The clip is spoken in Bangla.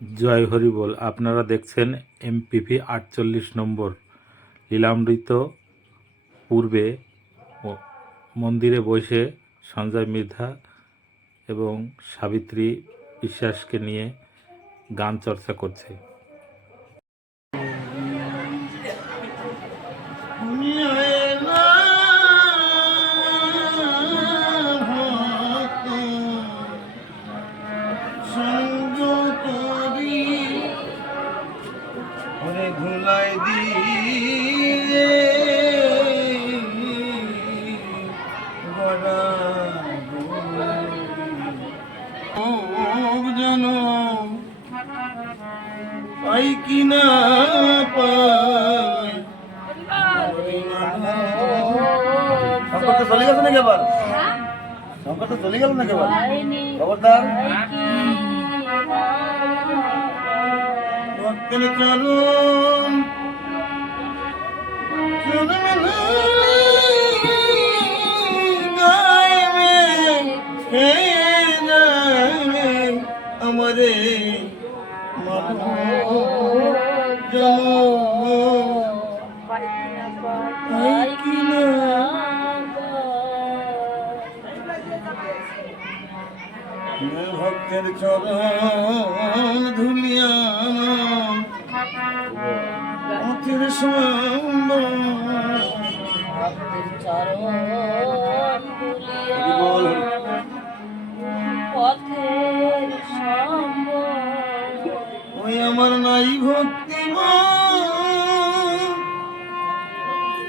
জয় হরি বল। আপনারা দেখছেন এমপিভি 48 নম্বর লীলামৃত। পূর্বে মন্দিরে বসে সঞ্জয় মৃধা এবং সাবিত্রী বিশ্বাসকে নিয়ে গান চর্চা করছে। ধুলাই দিয়ে যেন পাই কিনা পাই। শঙ্কর তো চলে গেছে নাকি আবার? শঙ্কর তো চলে গেল নাকি আবার? খবরদার ভক্তের চরণ আমারে ভক্তের চরণ ধুলিয়া পথের ওই আমার নাই ভক্তি